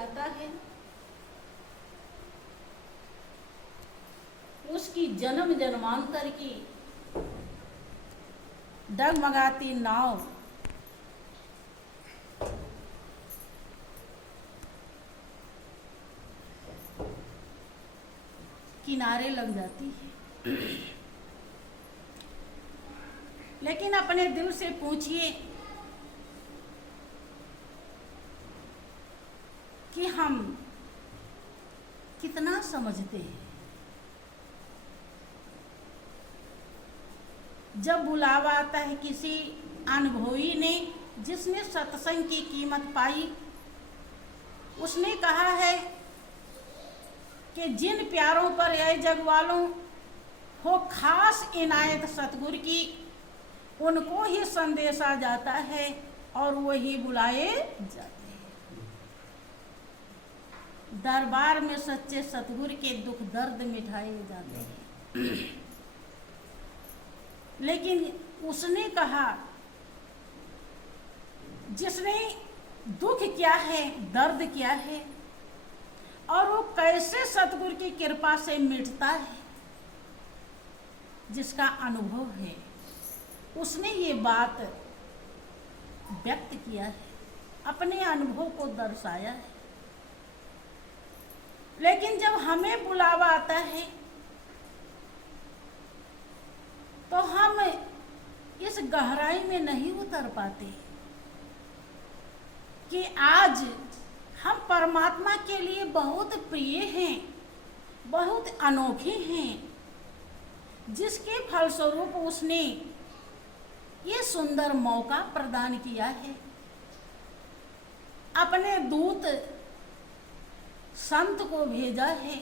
जाता है, उसकी जन्म जन्मांतर की डगमगाती नाव किनारे लग जाती है। लेकिन अपने दिल से पूछिए कि हम कितना समझते हैं। जब बुलावा आता है किसी अनुभवी ने, जिसने सत्संग की कीमत पाई, उसने कहा है कि जिन प्यारों पर ये जग वालों हो खास इनायत सतगुरु की, उनको ही संदेश आ जाता है और वही बुलाए जाते हैं। दरबार में सच्चे सतगुरु के दुख दर्द मिटाए जाते हैं। लेकिन उसने कहा, जिसने दुख क्या है, दर्द क्या है और वो कैसे सतगुरु की कृपा से मिटता है, जिसका अनुभव है, उसने ये बात व्यक्त किया है, अपने अनुभव को दर्शाया है। लेकिन जब हमें बुलावा आता है तो हम इस गहराई में नहीं उतर पाते कि आज हम परमात्मा के लिए बहुत प्रिय हैं, बहुत अनोखे हैं, जिसके फलस्वरूप उसने ये सुंदर मौका प्रदान किया है। अपने दूत संत को भेजा है,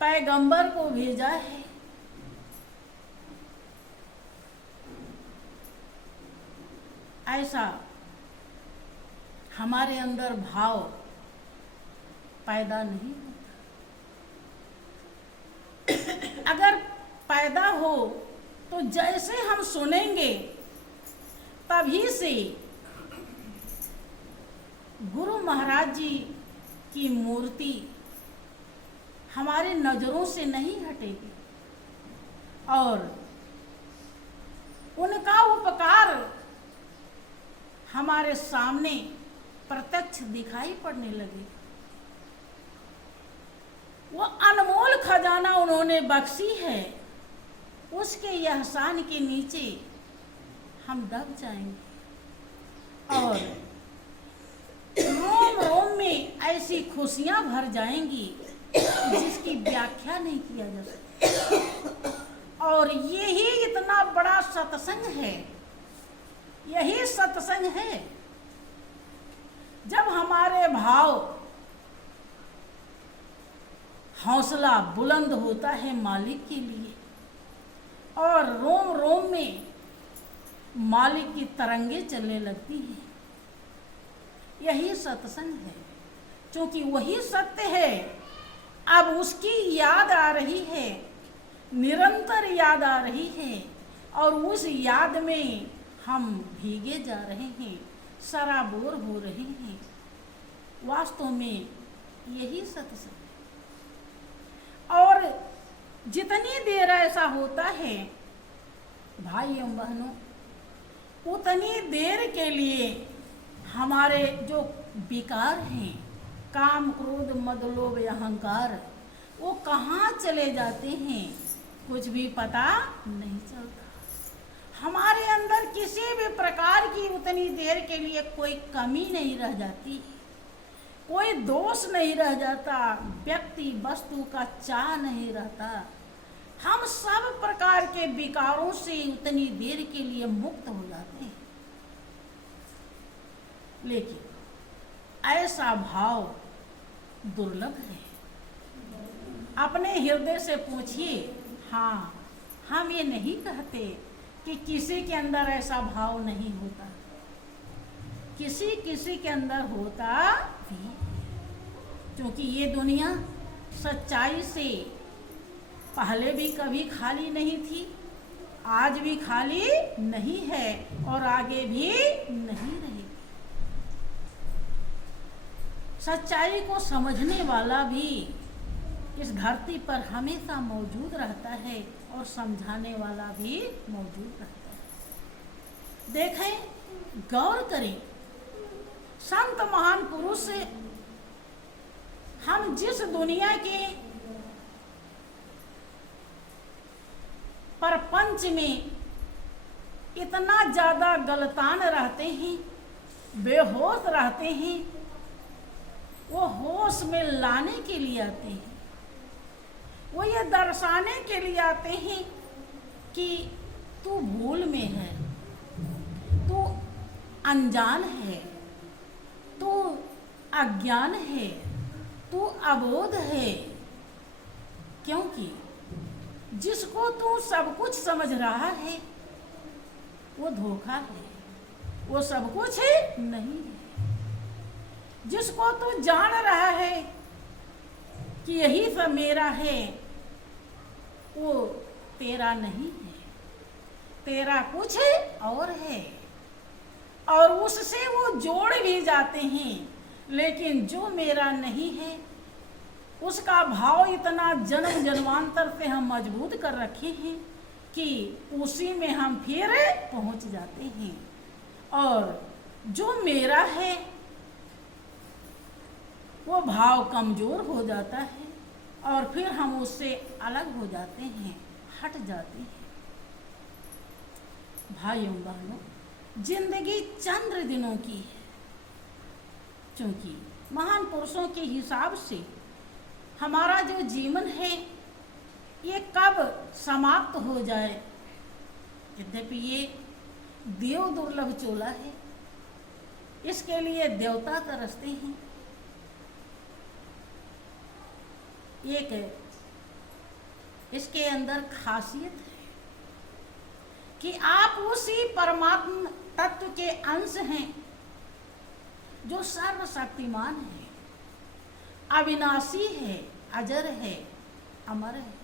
पैगंबर को भेजा है, ऐसा हमारे अंदर भाव पैदा नहीं होता। अगर पैदा हो तो जैसे हम सुनेंगे तभी से गुरु महाराज जी की मूर्ति हमारे नजरों से नहीं हटेगी और उनका उपकार हमारे सामने प्रत्यक्ष दिखाई पड़ने लगे। वो अनमोल खजाना उन्होंने बख्शी है, उसके एहसान के नीचे हम दब जाएंगे और रोम रोम में ऐसी खुशियां भर जाएंगी जिसकी व्याख्या नहीं किया जा सकता। और यही इतना बड़ा सत्संग है, यही सत्संग है जब हमारे भाव हौसला बुलंद होता है मालिक के लिए और रोम रोम में मालिक की तरंगे चलने लगती हैं। यही सत्संग है, क्योंकि वही सत्य है। अब उसकी याद आ रही है, निरंतर याद आ रही है और उस याद में हम भीगे जा रहे हैं, सराबोर हो रहे हैं। वास्तव में यही सत्संग है। और जितनी देर ऐसा होता है भाई एवं बहनों, उतनी देर के लिए हमारे जो विकार हैं, काम क्रोध मद लोभ अहंकार, वो कहाँ चले जाते हैं कुछ भी पता नहीं चलता। हमारे अंदर किसी भी प्रकार की उतनी देर के लिए कोई कमी नहीं रह जाती, कोई दोष नहीं रह जाता, व्यक्ति वस्तु का चाह नहीं रहता। हम सब प्रकार के विकारों से उतनी देर के लिए मुक्त हो जाते हैं। लेकिन ऐसा भाव दुर्लभ है। अपने हृदय से पूछिए। हाँ, हम ये नहीं कहते कि किसी के अंदर ऐसा भाव नहीं होता, किसी किसी के अंदर होता भी, क्योंकि ये दुनिया सच्चाई से पहले भी कभी खाली नहीं थी, आज भी खाली नहीं है और आगे भी नहीं रहेगी। सच्चाई को समझने वाला भी इस धरती पर हमेशा मौजूद रहता है और समझाने वाला भी मौजूद रहता है। देखें, गौर करें, संत महान पुरुष हम जिस दुनिया के परपंच में इतना ज़्यादा गलतान रहते हैं, बेहोश रहते हैं, वो होश में लाने के लिए आते हैं। वो ये दर्शाने के लिए आते हैं कि तू भूल में है, तू अनजान है, तू अज्ञान है, तू अबोध है। क्योंकि जिसको तू सब कुछ समझ रहा है वो धोखा है, वो सब कुछ नहीं है। जिसको तू जान रहा है कि यही सब मेरा है, वो तेरा नहीं है, तेरा कुछ और है। और उससे वो जोड़ भी जाते हैं, लेकिन जो मेरा नहीं है उसका भाव इतना जन्म जन्मांतर से हम मजबूत कर रखे हैं कि उसी में हम फिर पहुंच जाते हैं। और जो मेरा है वो भाव कमज़ोर हो जाता है और फिर हम उससे अलग हो जाते हैं, हट जाते हैं। भाइयों बहनों, जिंदगी चंद दिनों की है, क्योंकि महान पुरुषों के हिसाब से हमारा जो जीवन है ये कब समाप्त हो जाए। यद्यपि ये देव दुर्लभ चोला है, इसके लिए देवता तरसते हैं। एक इसके अंदर खासियत है कि आप उसी परमात्मा तत्व के अंश हैं जो सर्वशक्तिमान है, अविनाशी है, अजर है, अमर है,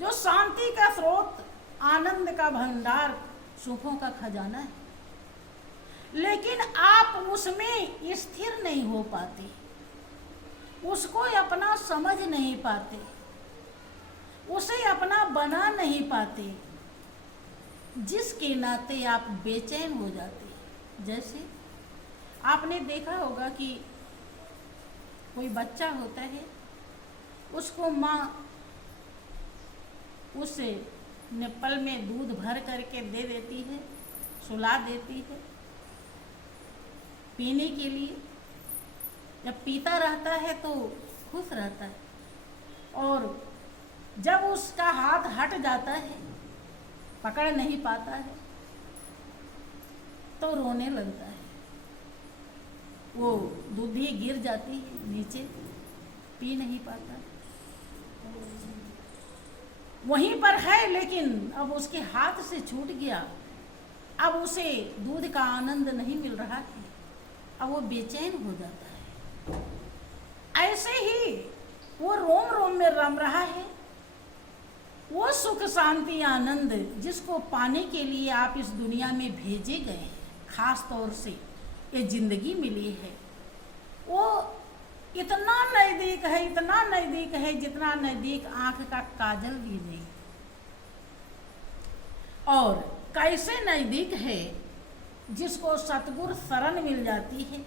जो शांति का स्रोत, आनंद का भंडार, सुखों का खजाना है। लेकिन आप उसमें स्थिर नहीं हो पाते, उसको अपना समझ नहीं पाते, उसे अपना बना नहीं पाते, जिसके नाते आप बेचैन हो जाते। जैसे आपने देखा होगा कि कोई बच्चा होता है, उसको माँ उस निप्पल में दूध भर करके दे देती है, सुला देती है पीने के लिए। जब पीता रहता है तो खुश रहता है, और जब उसका हाथ हट जाता है, पकड़ नहीं पाता है, तो रोने लगता है। वो दूधी गिर जाती है नीचे, पी नहीं पाता। वहीं पर है, लेकिन अब उसके हाथ से छूट गया, अब उसे दूध का आनंद नहीं मिल रहा है, अब वो बेचैन हो जाता है। ऐसे ही वो रोम रोम में रम रहा है। वो सुख शांति आनंद जिसको पाने के लिए आप इस दुनिया में भेजे गए हैं, खास तौर से ये जिंदगी मिली है, वो इतना नज़दीक है, इतना नज़दीक है, जितना नज़दीक आंख का काजल भी नहीं। और कैसे नज़दीक है, जिसको सतगुरु शरण मिल जाती है,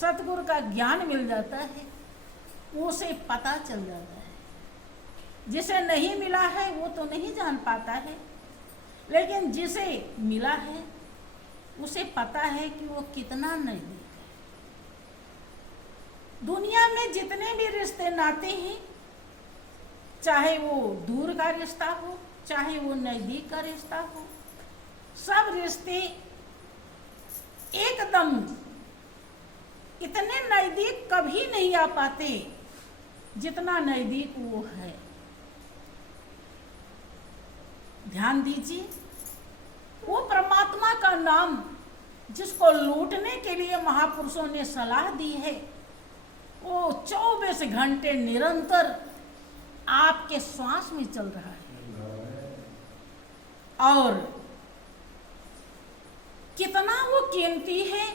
सतगुरु का ज्ञान मिल जाता है, उसे पता चल जाता है। जिसे नहीं मिला है वो तो नहीं जान पाता है, लेकिन जिसे मिला है उसे पता है कि वो कितना नज़दीक है। दुनिया में जितने भी रिश्ते नाते हैं, चाहे वो दूर का रिश्ता हो, चाहे वो नज़दीक का रिश्ता हो, सब रिश्ते एकदम इतने नज़दीक कभी नहीं आ पाते जितना नज़दीक वो है। ध्यान दीजिए, वो परमात्मा का नाम जिसको लूटने के लिए महापुरुषों ने सलाह दी है, वो 24 घंटे निरंतर आपके श्वास में चल रहा है। और कितना वो कीमती है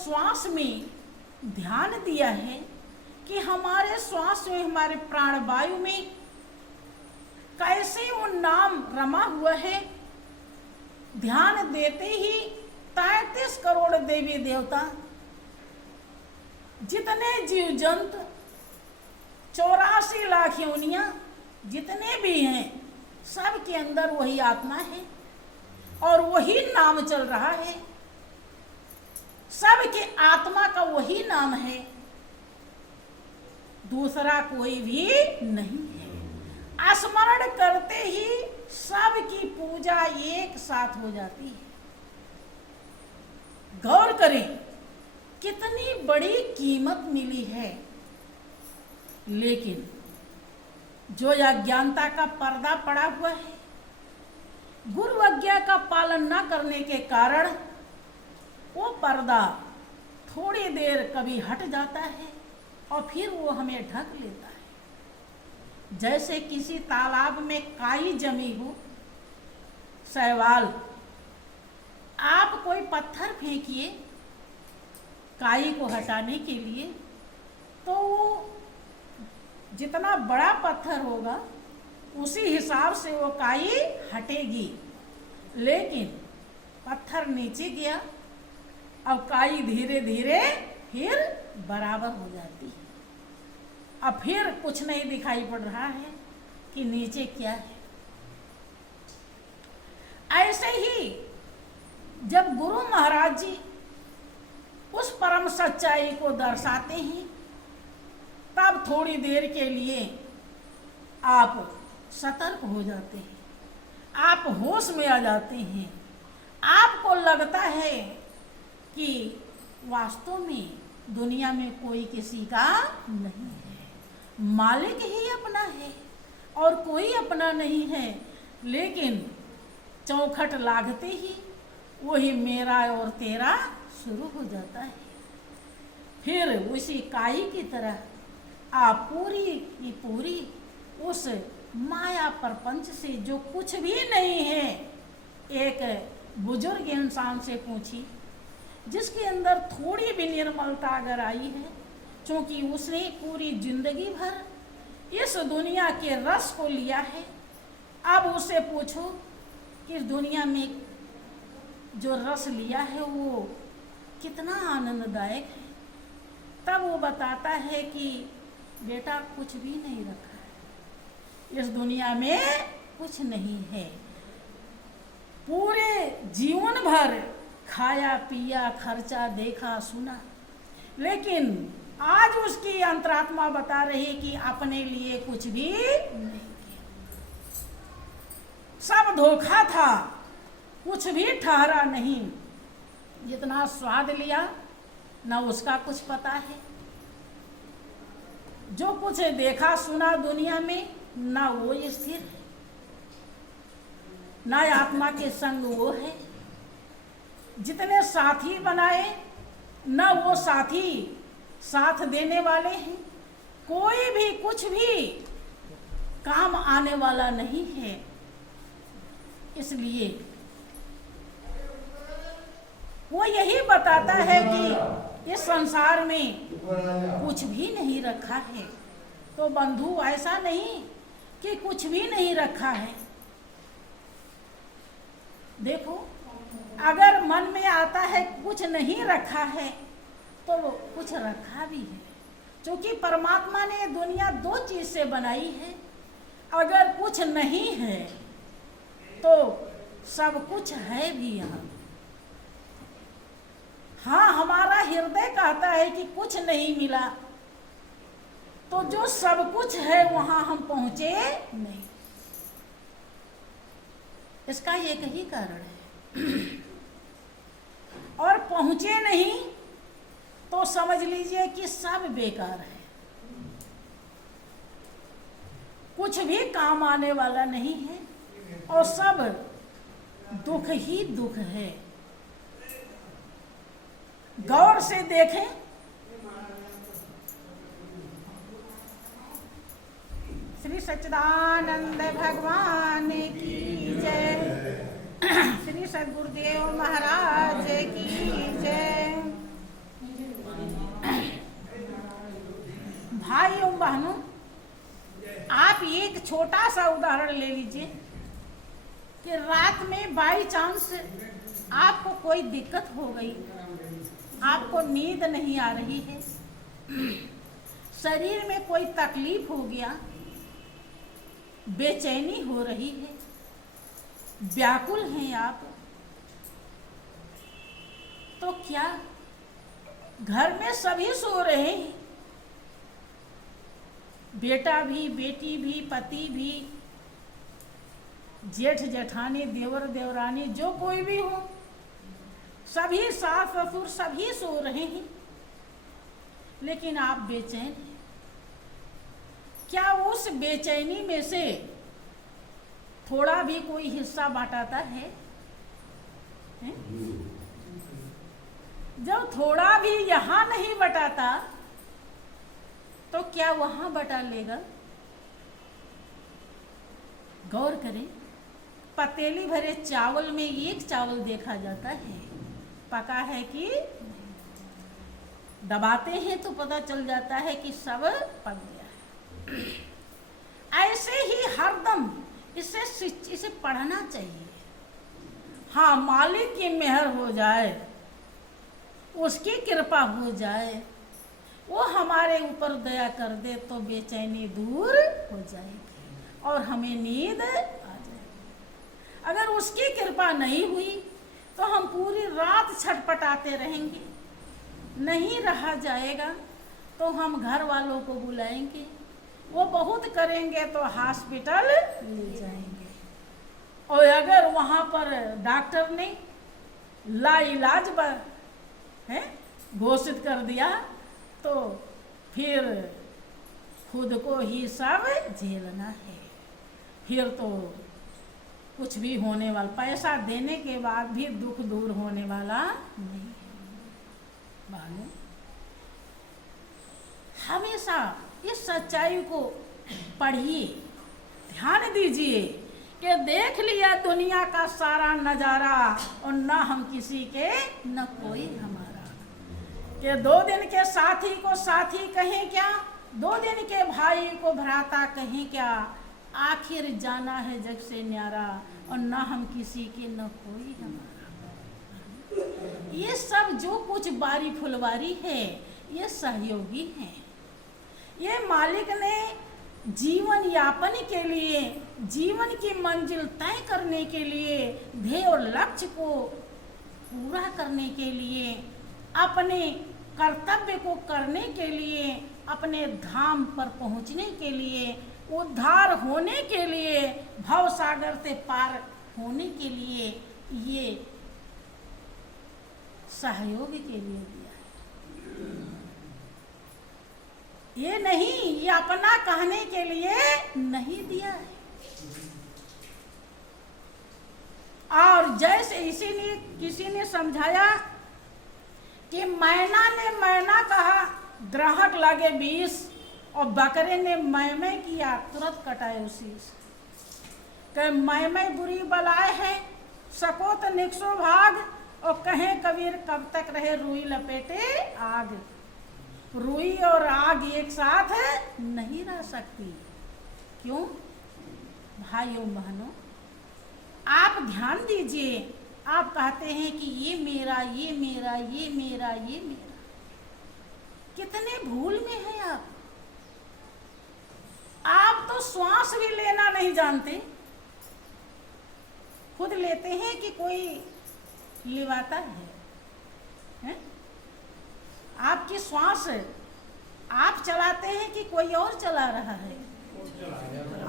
श्वास में ध्यान दिया है कि हमारे श्वास में, हमारे प्राणवायु में कैसे वो नाम रमा हुआ है। ध्यान देते ही 33 करोड़ देवी देवता, जितने जीव जंतु, 84 लाख योनियां जितने भी हैं, सब के अंदर वही आत्मा है और वही नाम चल रहा है। सब के आत्मा का वही नाम है, दूसरा कोई भी नहीं है। स्मरण करते ही सबकी पूजा एक साथ हो जाती है। गौर करें कितनी बड़ी कीमत मिली है, लेकिन जो अज्ञानता का पर्दा पड़ा हुआ है, गुरु आज्ञा का पालन न करने के कारण वो पर्दा थोड़ी देर कभी हट जाता है और फिर वो हमें ढक लेता है। जैसे किसी तालाब में काई जमी हो, शैवाल, आप कोई पत्थर फेंकिए काई को हटाने के लिए, तो वो जितना बड़ा पत्थर होगा उसी हिसाब से वो काई हटेगी। लेकिन पत्थर नीचे गया, अब काई धीरे धीरे फिर बराबर हो जाती है। अब फिर कुछ नहीं दिखाई पड़ रहा है कि नीचे क्या है। ऐसे ही जब गुरु महाराज जी उस परम सच्चाई को दर्शाते हैं, तब थोड़ी देर के लिए आप सतर्क हो जाते हैं, आप होश में आ जाते हैं। आपको लगता है कि वास्तव में दुनिया में कोई किसी का नहीं है, मालिक ही अपना है और कोई अपना नहीं है। लेकिन चौखट लागते ही वही मेरा और तेरा शुरू हो जाता है। फिर उसी काई की तरह आप पूरी की पूरी उस माया प्रपंच से, जो कुछ भी नहीं है, एक बुजुर्ग इंसान से पूछी जिसके अंदर थोड़ी भी निर्मलता अगर आई है, क्योंकि उसने पूरी जिंदगी भर इस दुनिया के रस को लिया है, अब उससे पूछो कि इस दुनिया में जो रस लिया है वो कितना आनंददायक है, तब वो बताता है कि बेटा कुछ भी नहीं रखा है, इस दुनिया में कुछ नहीं है। पूरे जीवन भर खाया पिया, खर्चा देखा सुना, लेकिन आज उसकी अंतरात्मा बता रही कि अपने लिए कुछ भी नहीं किया, सब धोखा था, कुछ भी ठहरा नहीं। जितना स्वाद लिया न उसका कुछ पता है, जो कुछ देखा सुना दुनिया में न वो स्थिर है, न आत्मा के संग वो है। जितने साथी बनाए न वो साथी साथ देने वाले हैं, कोई भी कुछ भी काम आने वाला नहीं है। इसलिए वो यही बताता है कि इस संसार में कुछ भी नहीं रखा है। तो बंधु, ऐसा नहीं कि कुछ भी नहीं रखा है। देखो, अगर मन में आता है कुछ नहीं रखा है, तो कुछ रखा भी है, क्योंकि परमात्मा ने दुनिया दो चीज से बनाई है। अगर कुछ नहीं है तो सब कुछ है भी यहाँ। हाँ, हमारा हृदय कहता है कि कुछ नहीं मिला, तो जो सब कुछ है वहां हम पहुंचे नहीं। इसका एक ही कारण है। और पहुंचे नहीं तो समझ लीजिए कि सब बेकार है, कुछ भी काम आने वाला नहीं है और सब दुख ही दुख है। गौर से देखें, श्री सच्चिदानंद भगवान की जय, श्री सद्गुरुदेव महाराज की जय। छोटा सा उदाहरण ले लीजिए कि रात में बाई चांस आपको कोई दिक्कत हो गई, आपको नींद नहीं आ रही है, शरीर में कोई तकलीफ हो गया, बेचैनी हो रही है, व्याकुल हैं आप, तो क्या घर में सभी सो रहे हैं, बेटा भी, बेटी भी, पति भी, जेठ जेठानी, देवर देवरानी, जो कोई भी हो, सभी सास ससुर सभी सो रहे हैं, लेकिन आप बेचैन हैं। क्या उस बेचैनी में से थोड़ा भी कोई हिस्सा बांटाता है? जब थोड़ा भी यहाँ नहीं बटाता तो क्या वहां बटा लेगा? गौर करें, पतीली भरे चावल में एक चावल देखा जाता है, पका है कि दबाते हैं तो पता चल जाता है कि सब पक गया है। ऐसे ही हरदम इसे पढ़ना चाहिए। हाँ, मालिक की मेहर हो जाए, उसकी कृपा हो जाए, वो हमारे ऊपर दया कर दे तो बेचैनी दूर हो जाएगी और हमें नींद आ जाएगी। अगर उसकी कृपा नहीं हुई तो हम पूरी रात छटपटाते रहेंगे, नहीं रहा जाएगा तो हम घर वालों को बुलाएंगे, वो बहुत करेंगे तो हॉस्पिटल ले जाएंगे, और अगर वहाँ पर डॉक्टर ने लाइलाज घोषित कर दिया तो फिर खुद को ही सब झेलना है। फिर तो कुछ भी होने वाला, पैसा देने के बाद भी दुख दूर होने वाला नहीं है। मालूम, हमेशा इस सच्चाई को पढ़िए, ध्यान दीजिए कि देख लिया दुनिया का सारा नजारा और न हम किसी के न कोई हमारा। कि 2 दिन के साथी को साथी कहें क्या, 2 दिन के भाई को भ्राता कहें क्या, आखिर जाना है जग से न्यारा और न हम किसी के न कोई हमारा। ये सब जो कुछ बारी फुलवारी है ये सहयोगी हैं। ये मालिक ने जीवन यापन के लिए, जीवन की मंजिल तय करने के लिए, ध्येय और लक्ष्य को पूरा करने के लिए, अपने कर्तव्य को करने के लिए, अपने धाम पर पहुंचने के लिए, उद्धार होने के लिए, भव सागर से पार होने के लिए ये सहयोग के लिए दिया है। ये नहीं, ये अपना कहने के लिए नहीं दिया है। और जैसे इसीलिए किसी ने समझाया कि मैना ने मैना कहा, ग्राहक लगे 20, और बकरे ने मैं किया, तुरंत कटाए उसी से। मैं बुरी बलाए है, सको तो निकसो भाग, और कहें कबीर कब तक रहे रुई लपेटे आग। रुई और आग एक साथ नहीं रह सकती। क्यों? भाइयों बहनों, आप ध्यान दीजिए, आप कहते हैं कि ये मेरा, ये मेरा, ये मेरा, ये मेरा। कितने भूल में हैं आप। आप तो श्वास भी लेना नहीं जानते, खुद लेते हैं कि कोई लिवाता है? आपकी श्वास आप चलाते हैं कि कोई और चला रहा है?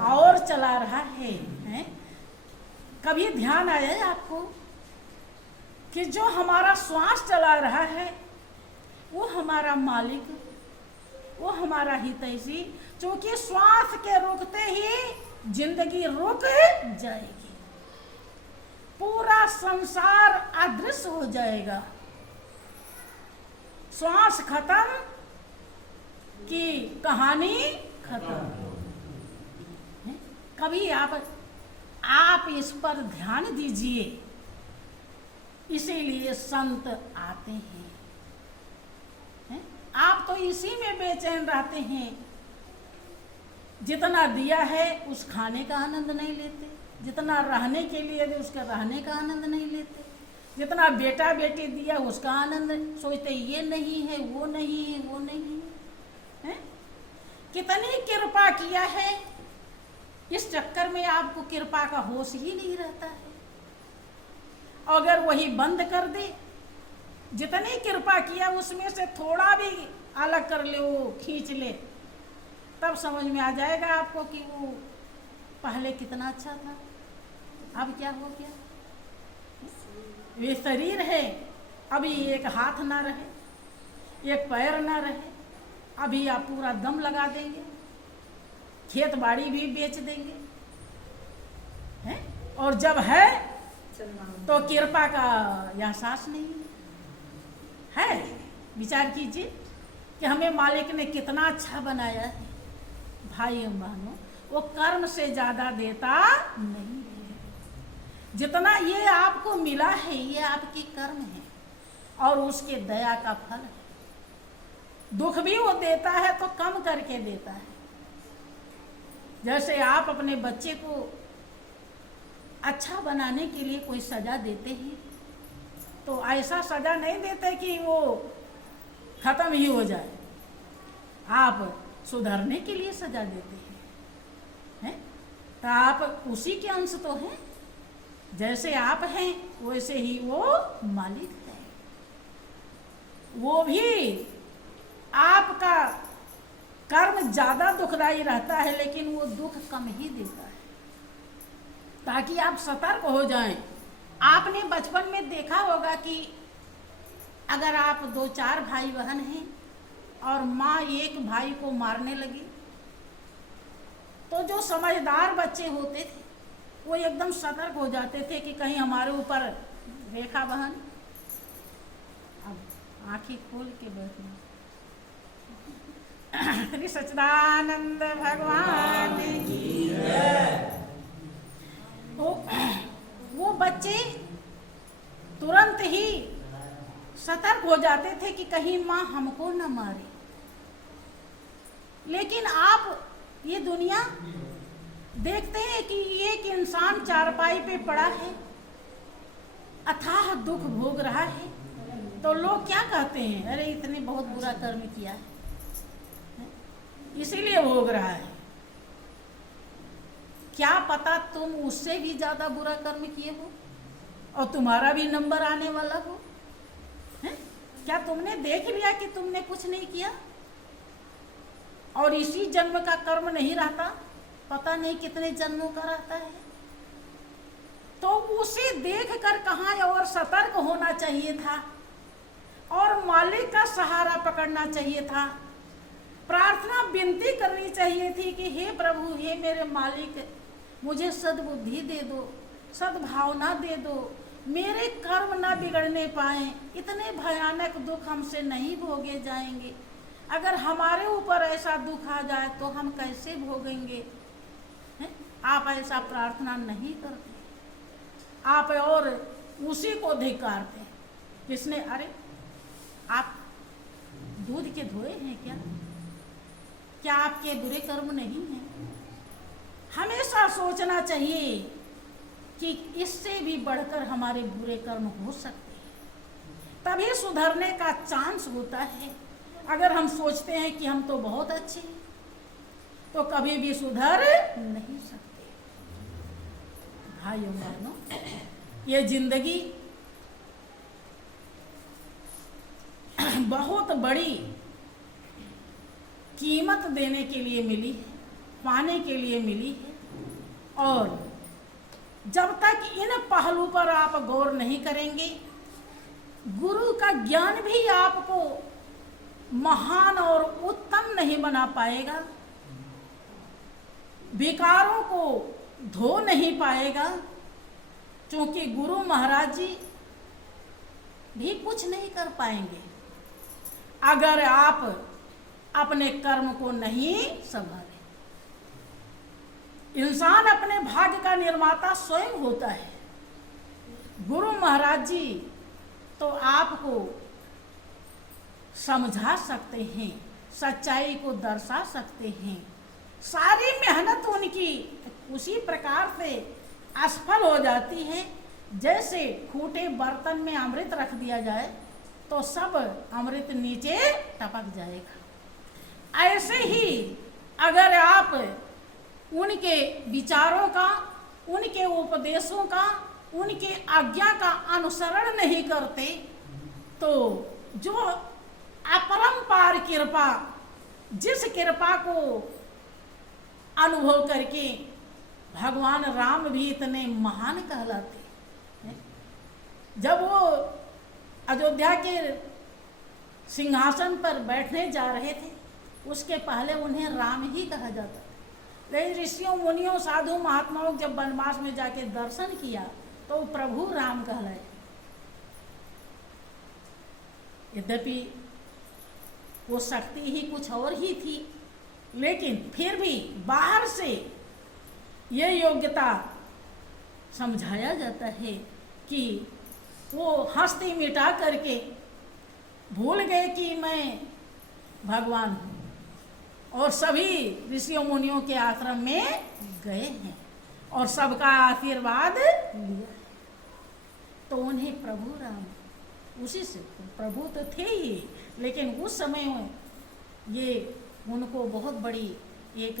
और चला रहा है, हैं? कभी ध्यान आया है आपको कि जो हमारा श्वास चला रहा है वो हमारा मालिक, वो हमारा हितैषी, क्योंकि श्वास के रुकते ही जिंदगी रुक जाएगी, पूरा संसार अदृश्य हो जाएगा। श्वास खत्म की कहानी खत्म। कभी आप इस पर ध्यान दीजिए, इसीलिए संत आते हैं। आप तो इसी में बेचैन रहते हैं, जितना दिया है उस खाने का आनंद नहीं लेते, जितना रहने के लिए दे उसका रहने का आनंद नहीं लेते, जितना बेटा बेटी दिया उसका आनंद सोचते ये नहीं है, वो नहीं है, वो नहीं है। कितनी कृपा किया है, इस चक्कर में आपको कृपा का होश ही नहीं रहता है। अगर वही बंद कर दे, जितनी कृपा किया उसमें से थोड़ा भी अलग कर ले, वो खींच ले, तब समझ में आ जाएगा आपको कि वो पहले कितना अच्छा था, अब क्या हो गया। वे शरीर है, अभी एक हाथ ना रहे, एक पैर ना रहे, अभी आप पूरा दम लगा देंगे, खेत बाड़ी भी बेच देंगे, हैं? और जब है तो कृपा का एहसास नहीं है। विचार कीजिए कि हमें मालिक ने कितना अच्छा बनाया है। भाई बहनों, वो कर्म से ज़्यादा देता नहीं है। जितना ये आपको मिला है ये आपके कर्म है और उसके दया का फल है। दुख भी वो देता है तो कम करके देता है। जैसे आप अपने बच्चे को अच्छा बनाने के लिए कोई सज़ा देते हैं तो ऐसा सज़ा नहीं देते कि वो ख़त्म ही हो जाए, आप सुधरने के लिए सज़ा देते हैं। तो आप उसी के अंश तो हैं, जैसे आप हैं वैसे ही वो मालिक है। वो भी आपका कर्म ज़्यादा दुखदाई रहता है लेकिन वो दुख कम ही देता है, ताकि आप सतर्क हो जाएं। आपने बचपन में देखा होगा कि अगर आप 2-4 भाई बहन हैं और माँ एक भाई को मारने लगी तो जो समझदार बच्चे होते थे वो एकदम सतर्क हो जाते थे कि कहीं हमारे ऊपर रेखा बहन, अब आंखें खोल के बैठना। श्री सच्चिदानंद भगवान वो बच्चे तुरंत ही सतर्क हो जाते थे कि कहीं माँ हमको न मारे। लेकिन आप ये दुनिया देखते हैं कि एक इंसान चारपाई पे पड़ा है, अथाह दुख भोग रहा है, तो लोग क्या कहते हैं, अरे इतने बहुत बुरा कर्म किया है इसीलिए भोग रहा है। क्या पता तुम उससे भी ज्यादा बुरा कर्म किए हो और तुम्हारा भी नंबर आने वाला हो, है? क्या तुमने देख लिया कि तुमने कुछ नहीं किया और इसी जन्म का कर्म नहीं रहता, पता नहीं कितने जन्मों का रहता है। तो उसे देखकर कहाँ और सतर्क होना चाहिए था और मालिक का सहारा पकड़ना चाहिए था, प्रार्थना विनती करनी चाहिए थी कि हे प्रभु, हे मेरे मालिक, मुझे सद्बुद्धि दे दो, सद्भावना दे दो, मेरे कर्म ना बिगड़ने पाए, इतने भयानक दुख हमसे नहीं भोगे जाएंगे। अगर हमारे ऊपर ऐसा दुख आ जाए तो हम कैसे भोगेंगे? आप ऐसा प्रार्थना नहीं करते, आप और उसी को धिक्कारते हैं किसने, अरे आप दूध के धोए हैं क्या आपके बुरे कर्म नहीं हैं? हमेशा सोचना चाहिए कि इससे भी बढ़कर हमारे बुरे कर्म हो सकते हैं, तभी सुधरने का चांस होता है। अगर हम सोचते हैं कि हम तो बहुत अच्छे हैं तो कभी भी सुधर नहीं सकते। भाइयों बहनों, ये जिंदगी बहुत बड़ी कीमत देने के लिए मिली है, पाने के लिए मिली है, और जब तक इन पहलू पर आप गौर नहीं करेंगे, गुरु का ज्ञान भी आपको महान और उत्तम नहीं बना पाएगा, विकारों को धो नहीं पाएगा, क्योंकि गुरु महाराज जी भी कुछ नहीं कर पाएंगे अगर आप अपने कर्म को नहीं संभाले। इंसान अपने भाग्य का निर्माता स्वयं होता है। गुरु महाराज जी तो आपको समझा सकते हैं, सच्चाई को दर्शा सकते हैं, सारी मेहनत उनकी उसी प्रकार से असफल हो जाती है जैसे फूटे बर्तन में अमृत रख दिया जाए तो सब अमृत नीचे टपक जाएगा। ऐसे ही अगर आप उनके विचारों का, उनके उपदेशों का, उनके आज्ञा का अनुसरण नहीं करते तो जो अपरंपार कृपा, जिस कृपा को अनुभव करके भगवान राम भी इतने महान कहलाते हैं, जब वो अयोध्या के सिंहासन पर बैठने जा रहे थे उसके पहले उन्हें राम ही कहा जाता था। लेकिन ऋषियों, मुनियों, साधु महात्माओं जब वनवास में जाके दर्शन किया तो वो प्रभु राम कहलाए। यद्यपि वो शक्ति ही कुछ और ही थी, लेकिन फिर भी बाहर से ये योग्यता समझाया जाता है कि वो हस्ती मिटा करके भूल गए कि मैं भगवान हूँ और सभी ऋषियों मुनियों के आश्रम में गए हैं और सबका आशीर्वाद लिया। तो उन्हें प्रभु राम, उसी से प्रभु तो थे ही, लेकिन उस समय में ये उनको बहुत बड़ी एक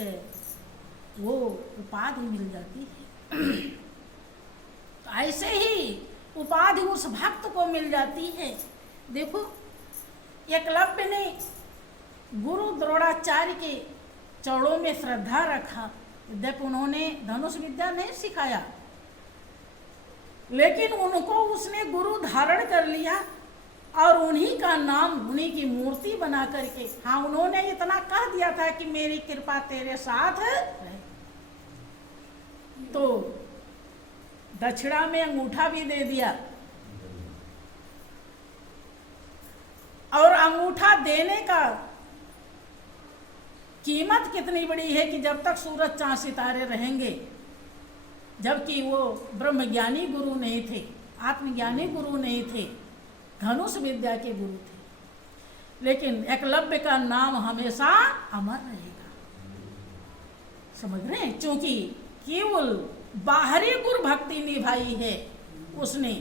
वो उपाधि मिल जाती है। तो ऐसे ही उपाधि उस भक्त को मिल जाती है। देखो, एकलव्य ने गुरु द्रोणाचार्य के चरणों में श्रद्धा रखा। यद्यपि उन्होंने धनुष विद्या नहीं सिखाया, लेकिन उनको उसने गुरु धारण कर लिया और उन्हीं का नाम, उन्हीं की मूर्ति बना करके, हाँ, उन्होंने इतना कह दिया था कि मेरी कृपा तेरे साथ रहे। तो दक्षिणा में अंगूठा भी दे दिया और अंगूठा देने का कीमत कितनी बड़ी है कि जब तक सूरज चांद सितारे रहेंगे, जबकि वो ब्रह्मज्ञानी गुरु नहीं थे, आत्मज्ञानी गुरु नहीं थे, धनुष विद्या के गुरु थे, लेकिन एकलव्य का नाम हमेशा अमर रहेगा। समझ रहे हैं? क्योंकि केवल बाहरी गुरु भक्ति निभाई है, उसने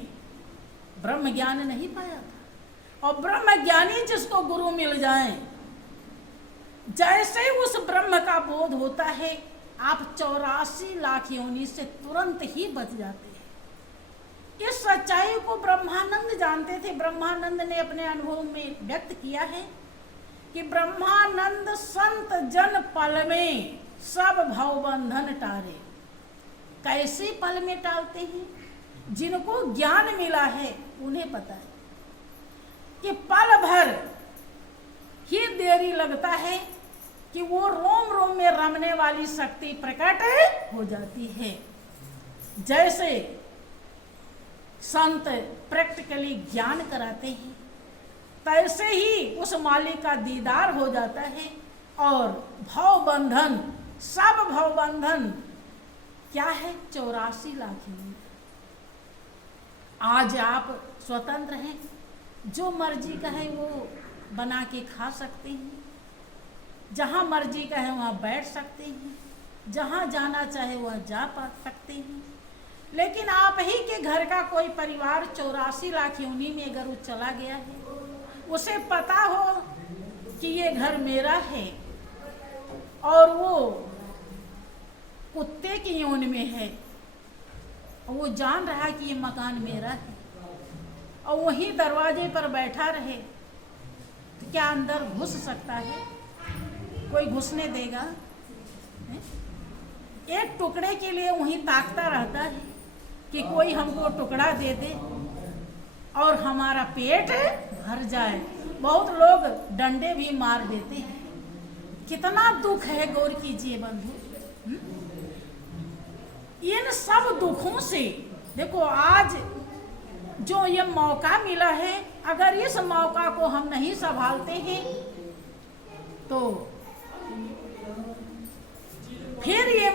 ब्रह्म ज्ञान नहीं पाया था। और ब्रह्म ज्ञानी जिसको गुरु मिल जाए, जैसे उस ब्रह्म का बोध होता है, आप 84 लाख योनि से तुरंत ही बच जाते हैं। इस सच्चाई को ब्रह्मानंद जानते थे। ब्रह्मानंद ने अपने अनुभव में व्यक्त किया है कि ब्रह्मानंद संत जन पल में सब भवबंधन टारे। कैसे पल में टालते हैं? जिनको ज्ञान मिला है उन्हें पता है कि पल भर ही देरी लगता है कि वो रोम रोम में रमने वाली शक्ति प्रकट हो जाती है। जैसे संत प्रैक्टिकली ज्ञान कराते हैं, तैसे ही उस मालिक का दीदार हो जाता है और भवबंधन, सब भवबंधन क्या है? 84 लाख योनि। आज आप स्वतंत्र हैं, जो मर्जी का है वो बना के खा सकते हैं, जहाँ मर्जी का है वहाँ बैठ सकते हैं, जहाँ जाना चाहे वह जा पा सकते हैं। लेकिन आप ही के घर का कोई परिवार 84 लाख योनि में अगर वो चला गया है, उसे पता हो कि ये घर मेरा है और वो कुत्ते की योनि में है और वो जान रहा है कि ये मकान मेरा है और वहीं दरवाजे पर बैठा रहे, तो क्या अंदर घुस सकता है? कोई घुसने देगा? एक टुकड़े के लिए वहीं ताकता रहता है कि कोई हमको टुकड़ा दे दे और हमारा पेट भर जाए। बहुत लोग डंडे भी मार देते हैं। कितना दुख है, गौर कीजिए बंधु। इन सब दुखों से देखो, आज जो ये मौका मिला है, अगर इस मौका को हम नहीं संभालते हैं तो फिर ये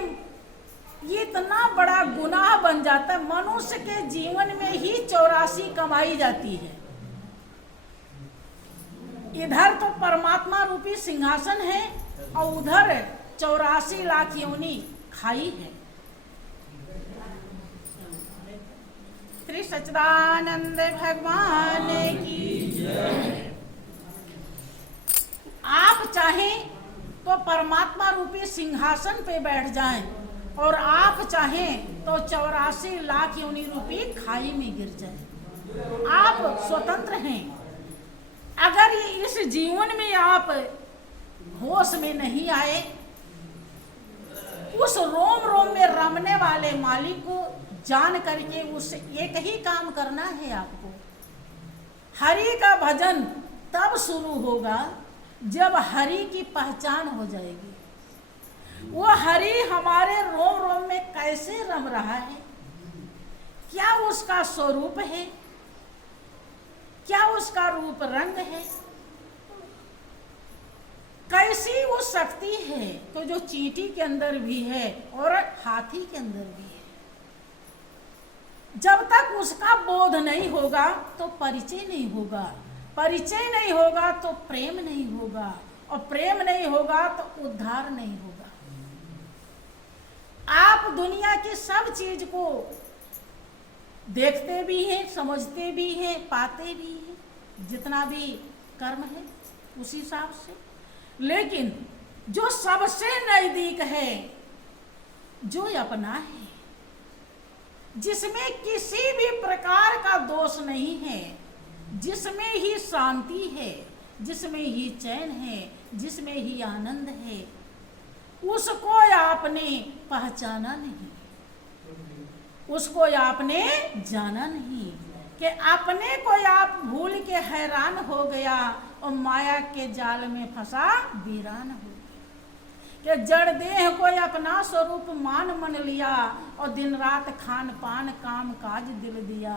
इतना बड़ा गुनाह बन जाता है। मनुष्य के जीवन में ही 84 कमाई जाती है। इधर तो परमात्मा रूपी सिंहासन है और उधर 84 लाख योनि खाई है। श्री सच्चिदानंद भगवान की जय। आप चाहें तो परमात्मा रूपी सिंहासन पे बैठ जाएं और आप चाहें तो 84 लाख योनि रूपी खाई में गिर जाएं। आप स्वतंत्र हैं। अगर ये इस जीवन में आप होश में नहीं आए, उस रोम रोम में रमने वाले मालिक को जान करके उस एक ही काम करना है आपको। हरि का भजन तब शुरू होगा जब हरि की पहचान हो जाएगी। वो हरि हमारे रोम रोम में कैसे रम रहा है, क्या उसका स्वरूप है, क्या उसका रूप रंग है, कैसी वो शक्ति है तो जो चींटी के अंदर भी है और हाथी के अंदर भी है। जब तक उसका बोध नहीं होगा तो परिचय नहीं होगा, परिचय नहीं होगा तो प्रेम नहीं होगा, और प्रेम नहीं होगा तो उद्धार नहीं होगा। आप दुनिया की सब चीज को देखते भी हैं, समझते भी हैं, पाते भी हैं, जितना भी कर्म है उस हिसाब से, लेकिन जो सबसे नजदीक है, जो अपना है, जिसमें किसी भी प्रकार का दोष नहीं है, जिसमें ही शांति है, जिसमें ही चैन है, जिसमें ही आनंद है, उसको आपने पहचाना नहीं, उसको आपने जाना नहीं, कि अपने को आप भूल के हैरान हो गया और माया के जाल में फंसा वीरान हो गया। कि जड़ देह को अपना स्वरूप मान मन लिया और दिन रात खान पान काम काज दिल दिया।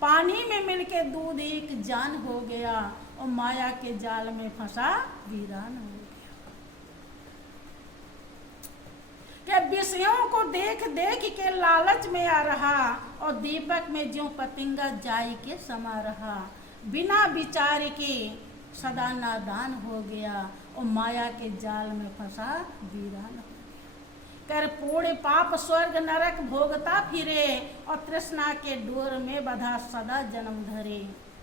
पानी में मिलके दूध एक जान हो गया और माया के जाल में फंसा वीरान हो गया। कि विषयों को देख देख के लालच में आ रहा और दीपक में ज्यों पतंगा जाई के समा रहा। बिना विचार के सदा नादान हो गया और माया के जाल में फंसा वीरान हो गया। कर पूर्ण पाप स्वर्ग नरक भोगता फिरे और तृष्णा के डोर में बंधा सदा जन्म धरे।